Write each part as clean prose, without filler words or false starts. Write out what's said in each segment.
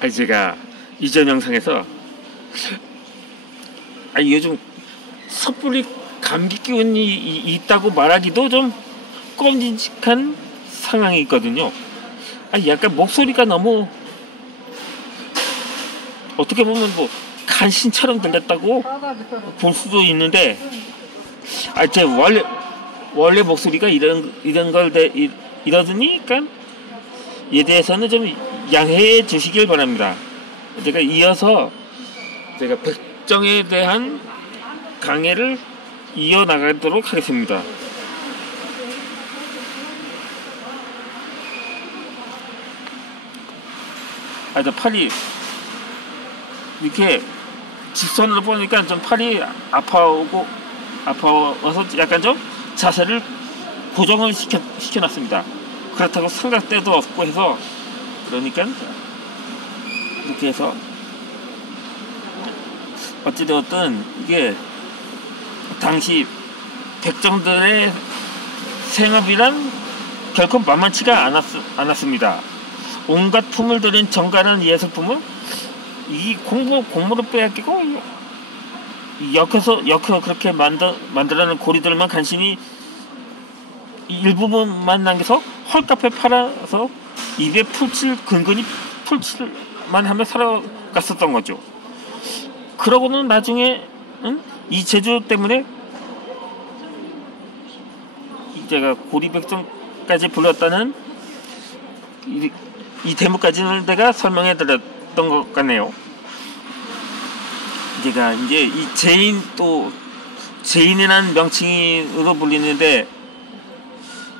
제가 이전 영상에서 요즘 섣불리 감기 기운이 있다고 말하기도 좀 끔찍한 상황이 있거든요. 약간 목소리가 너무 어떻게 보면 뭐 간신처럼 들렸다고 볼 수도 있는데, 제 원래 목소리가 이러니까 이에 대해서는 좀 양해해 주시길 바랍니다. 제가 이어서 제가 백정에 대한 강의를 이어나가도록 하겠습니다. 팔이 이렇게 직선으로 보니까 좀 팔이 아파와서 약간 좀 자세를 고정을 시켜놨습니다. 그렇다고 삼각대도 없고 해서, 그러니까 이렇게 해서 어찌되었든 이게 당시 백정들의 생업이란 결코 만만치가 않았습니다. 온갖 품을 들인 정갈한 예술품은 이 공무를 빼앗기고 역해서 그렇게 만들어낸 고리들만 간신히 일부분만 남겨서 헐값에 팔아서 입에 근근히 풀칠만 하며 살아갔었던 거죠. 그러고는 나중에 이 제주 때문에 제가 고리백정까지 불렀다는 이 대목까지는 내가 설명해 드렸던 것 같네요. 제가 이제 이 제인이라는 명칭으로 불리는데,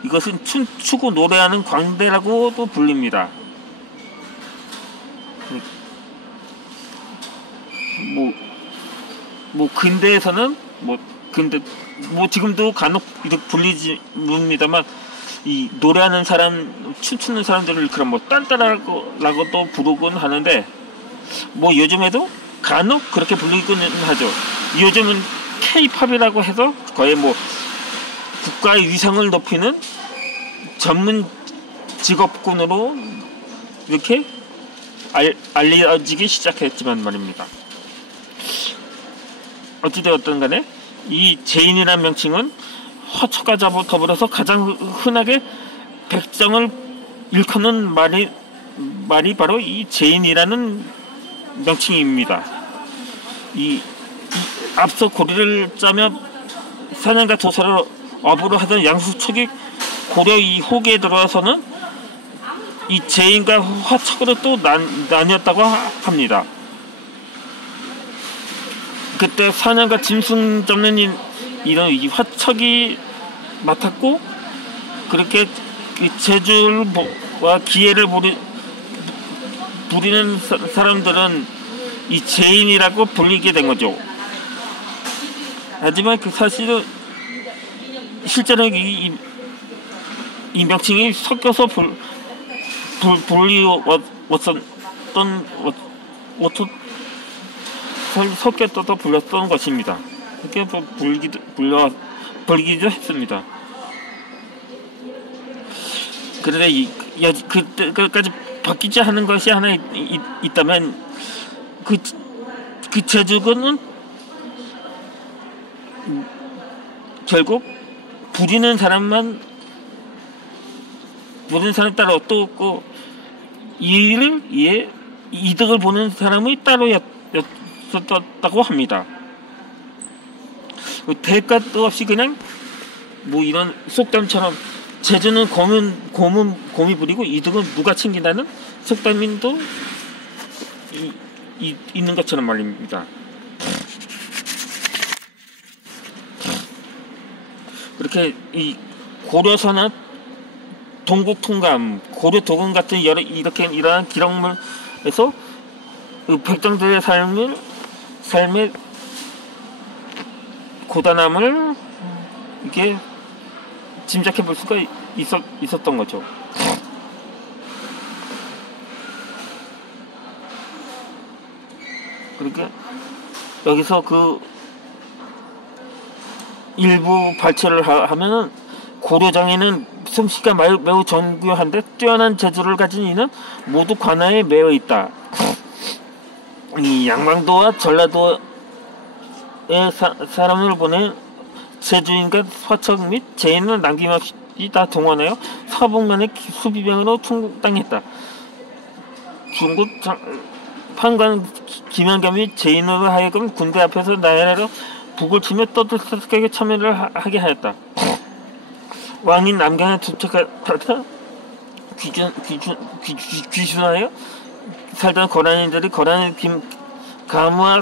이것은 춤추고 노래하는 광대라고도 불립니다. 근대에서는 지금도 간혹 이렇게 불립니다만, 이 노래하는 사람, 춤추는 사람들을 그럼 딴따라라고도 부르곤 하는데, 요즘에도 간혹 그렇게 불리곤 하죠. 요즘은 K-팝이라고 해서 거의 국가의 위상을 높이는 전문 직업군으로 이렇게 알려지기 시작했지만 말입니다. 어찌되었든 간에 이 제인이라는 명칭은 허처가 더불어서 가장 흔하게 백정을 일컫는 말이 바로 이 제인이라는 명칭입니다. 이 앞서 고리를 짜며 사냥과 도살을 업으로 하던 양수척이 고려 이후기에 들어와서는 이 제인과 화척으로 또 나뉘었다고 합니다. 그때 사냥과 짐승 잡는 이런 이 화척이 맡았고, 그렇게 재주와 기회를 부리는 사람들은 이 제인이라고 불리게 된 거죠. 하지만 사실은 실제로 이 명칭이 섞여서 섞였다 불렸던 것입니다. 이렇게 불리기도 했습니다. 그런데 그때까지 바뀌지 않은 것이 하나 있다면, 그 제주는 결국 부리는 사람 따로 또 없고, 이득을 보는 사람이 따로였었다고 합니다. 대가도 없이 그냥 이런 속담처럼 제주는 곰이 부리고 이득은 누가 챙긴다는 속담도 있는 것처럼 말입니다. 그렇게 이 고려사나 동국통감, 고려도금 같은 이러한 기록물에서 백정들의 삶의 고단함을 이렇게 짐작해 볼 수가 있었던 거죠. 그러니까 여기서 일부 발췌를 하면은 고려장에는 솜씨가 매우 정교한데 뛰어난 재주를 가진 이는 모두 관아에 매여 있다. 이 양방도와 전라도에 사람을 보낸 제주인과 화척 및 제인을 남김없이 다 동원하여 서북면의 수비병으로 충당했다. 중국 판관 김영겸이 제인으로 하여금 군대 앞에서 나열하러 북을 치며 떠들썩하게 참여를 하게 하였다. 왕인 남경에 도착하다 귀순하여 살던 거란인들이 거란의 가무와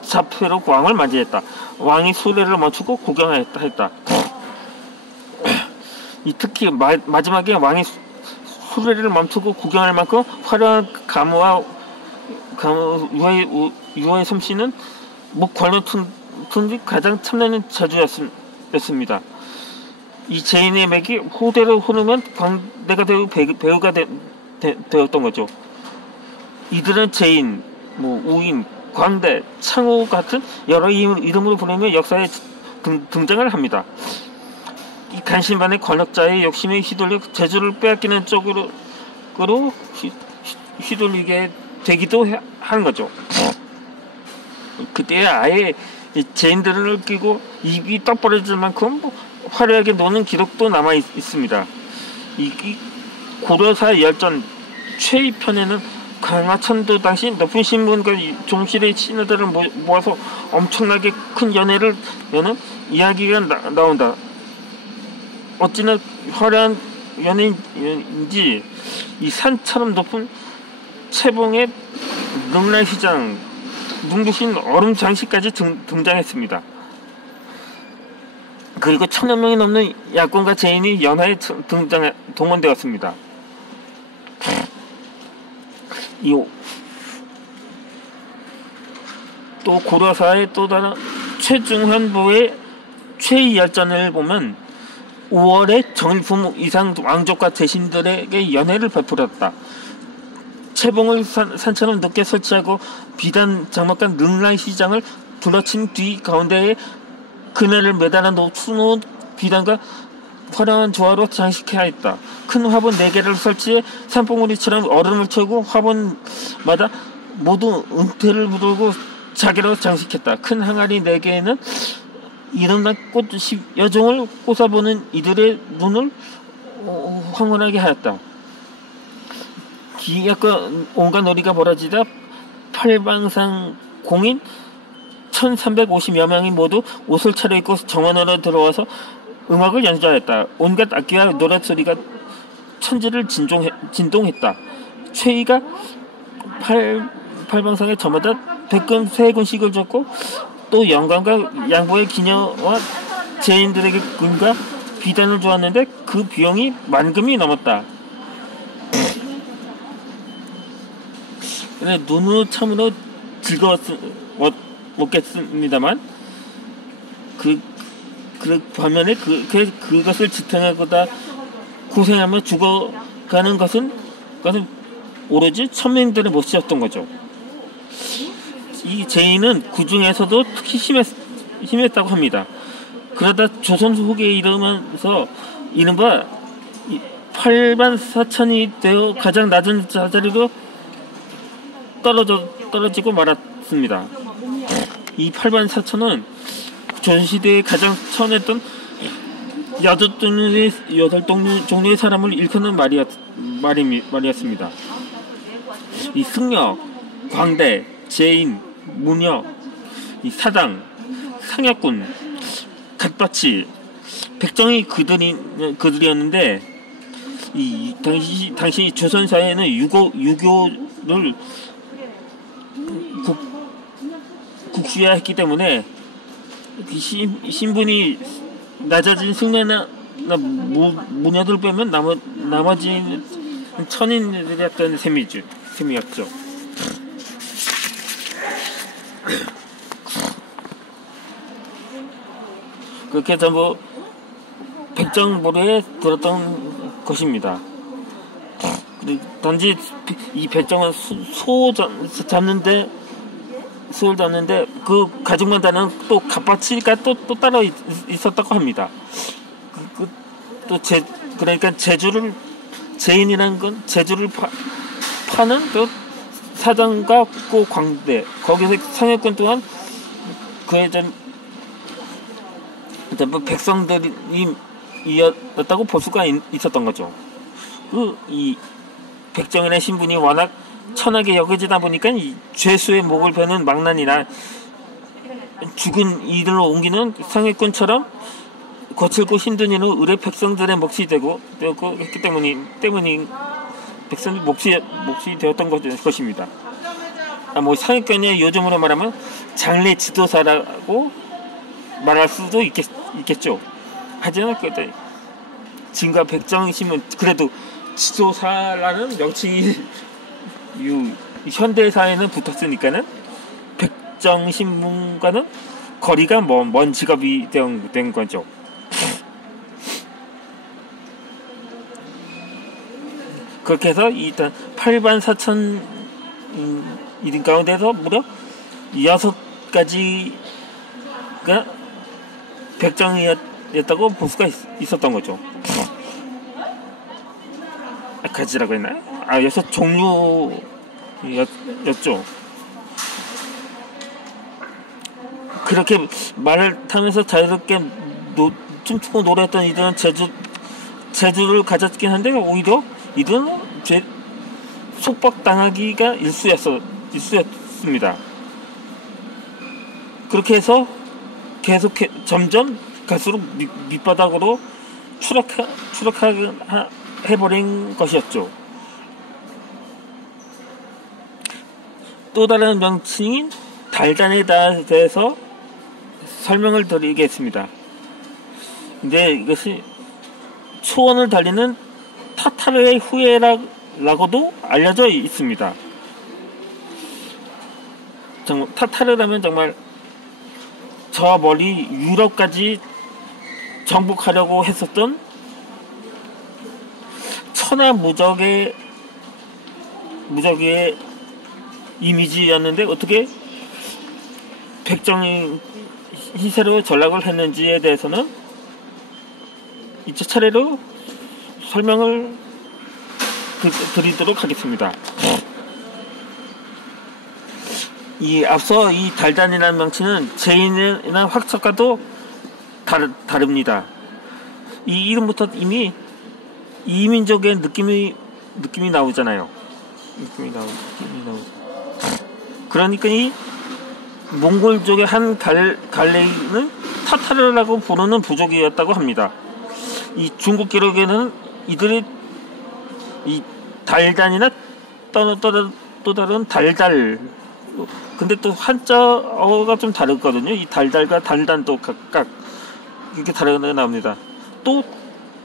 자폐로 왕을 맞이했다. 왕이 수레를 멈추고 구경했다. 특히 마지막에 왕이 수레를 멈추고 구경할 만큼 화려한 가무와 유화의 솜씨는 관로툰이 가장 탐나는 재주였습니다. 이 제인의 맥이 호대로 흐르면 광대가 되고 배우가 되었던 거죠. 이들은 제인, 우인, 광대, 창호 같은 여러 이름으로 부르며 역사에 등장을 합니다. 이 간신반의 권력자의 욕심에 휘둘려 재주를 빼앗기는 쪽으로 휘둘리게 되기도 하는 거죠. 그때 아예 제인들을 끼고 입이 떡 벌어질 만큼 화려하게 노는 기록도 남아 있습니다. 이 고려사 열전 최이편에는 강화천도 당시 높은 신분과 종실의 신하들을 모아서 엄청나게 큰 연회를 여는 이야기가 나온다. 어찌나 화려한 연회인지 이 산처럼 높은 채봉의 능랄시장, 눈부신 얼음 장식까지 등장했습니다. 그리고 1000여 명이 넘는 약관과 제인이 연화에 동원되었습니다. 또 고려사의 또 다른 최중환보의 최이열전을 보면 5월에 정일품 이상 왕족과 대신들에게 연회를 베풀었다. 채봉을 산처럼 높게 설치하고 비단 장막과 능란 시장을 둘러친 뒤 가운데에 그네를 매달아 놓은 비단과 화려한 조화로 장식해야 했다. 큰 화분 4개를 설치해 산봉우리처럼 얼음을 채우고 화분마다 모두 은퇴를 묻고 자개로 장식했다. 큰 항아리 4개에는 이름난 꽃 10여 종을 꽂아보는 이들의 눈을 황홀하게 하였다. 기약과 온갖 놀이가 벌어지다 팔방상 공인 1350여 명이 모두 옷을 차려입고 정원으로 들어와서 음악을 연주하였다. 온갖 악기와 노랫소리가 천지를 진동했다. 최희가 팔방상에 저마다 백금 3군씩을 줬고 또 영광과 양보의 기녀와 제인들에게 금과 비단을 주었는데 그 비용이 10,000금이 넘었다. 눈으로 참으로 즐거웠겠습니다만 그 반면에 그것을 지탱하고다 고생하며 죽어가는 것은 오로지 천민들의 몫이었던 거죠. 이 제인은 그 중에서도 특히 심했다고 합니다. 그러다 조선 후기에 이르면서 이른바 8만4천이 되어 가장 낮은 자리로 떨어지고 말았습니다. 이 8만4천은 조선시대에 가장 처음했던 8종류의 사람을 일컫는 말이었습니다. 이 승려, 광대, 제인, 무녀, 이 사당, 상약군, 갓바치, 백정이 그들이었는데 이 당시 조선 사회에는 유교를 국시화했기 때문에 신분이 낮아진 승려나 무녀들 빼면 나머지 천인들이었던 셈이었죠. 그렇게 전부 백정보루에 들었던 것입니다. 단지 이 백정은 소를 잡는데 그 가죽만 다는 또 갓바치가 또 따로 있었다고 합니다. 또 그러니까 제인이라는 건 제주를 파는 또 사장과 그 광대, 거기서 상해권 또한 그에 좀 백성들이었다고 볼 수가 있었던 거죠. 이 백정현의 신분이 워낙 천하게 여겨지다 보니까 이 죄수의 목을 베는 망난이나 죽은 이들로 옮기는 상해꾼처럼 거칠고 힘든 일은 의뢰 백성들의 몫이 되고 했기 때문이 백성의 몫이 되었던 것입니다. 뭐 상해꾼의 요즘으로 말하면 장례 지도사라고 말할 수도 있겠죠. 하지만 그때 진과 백정신은 그래도 지도사라는 명칭이 현대 사회는 붙었으니까는 백정신문과는 거리가 먼 직업이 된 거죠. 그렇게 해서 일단 8만 4천 이름 가운데서 무려 6가지가 백정이었다고 볼 수가 있었던 거죠. 가지라고 했나요? 6 종류였죠. 그렇게 말을 타면서 자유롭게 춤추고 노래했던 이들은 재주를 가졌긴 한데 오히려 이들은 속박당하기가 일쑤였습니다. 그렇게 해서 계속 점점 갈수록 밑바닥으로 추락해버린 것이었죠. 또 다른 명칭인 달단에 대해서 설명을 드리겠습니다. 근데 이것이 초원을 달리는 타타르의 후예라고도 알려져 있습니다. 타타르라면 정말 저 멀리 유럽까지 정복하려고 했었던 천하무적의 이미지였는데 어떻게 백정이 희세로 전락을 했는지에 대해서는 이제 차례로 설명을 드리도록 하겠습니다. 앞서 이 달단이라는 명칭은 제인이나 확석과도 다릅니다. 이 이름부터 이미 이민족의 느낌이 나오잖아요. 느낌이 나오죠. 그러니까 이 몽골족의 한 갈레인은 타타르라고 부르는 부족이었다고 합니다. 이 중국 기록에는 이들이 이 달단이나 또 다른 달달, 근데 또 한자어가 좀 다르거든요. 이 달달과 달단도 각각 이렇게 다르게 나옵니다. 또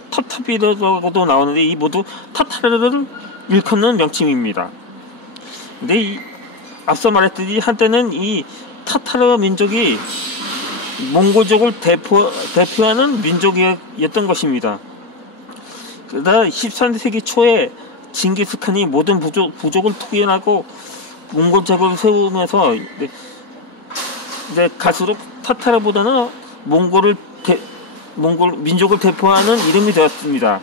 타타비라고도 나오는데 이 모두 타타르를 일컫는 명칭입니다. 근데 앞서 말했듯이 한때는 이 타타르 민족이 몽골족을 대표하는 민족이었던 것입니다. 그러다 13세기 초에 징기스칸이 모든 부족을 투기하고 몽골제국을 세우면서 이제 갈수록 타타르보다는 몽골 민족을 대표하는 이름이 되었습니다.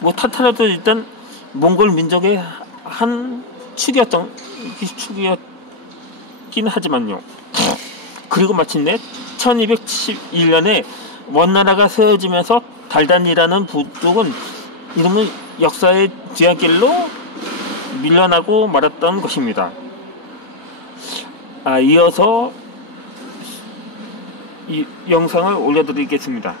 뭐 타타르도 일단 몽골 민족의 한 축이었긴 하지만요. 그리고 마침내 1271년에 원나라가 세워지면서 달단이라는 부족은 이름은 역사의 뒤안길로 밀려나고 말았던 것입니다. 이어서 이 영상을 올려드리겠습니다.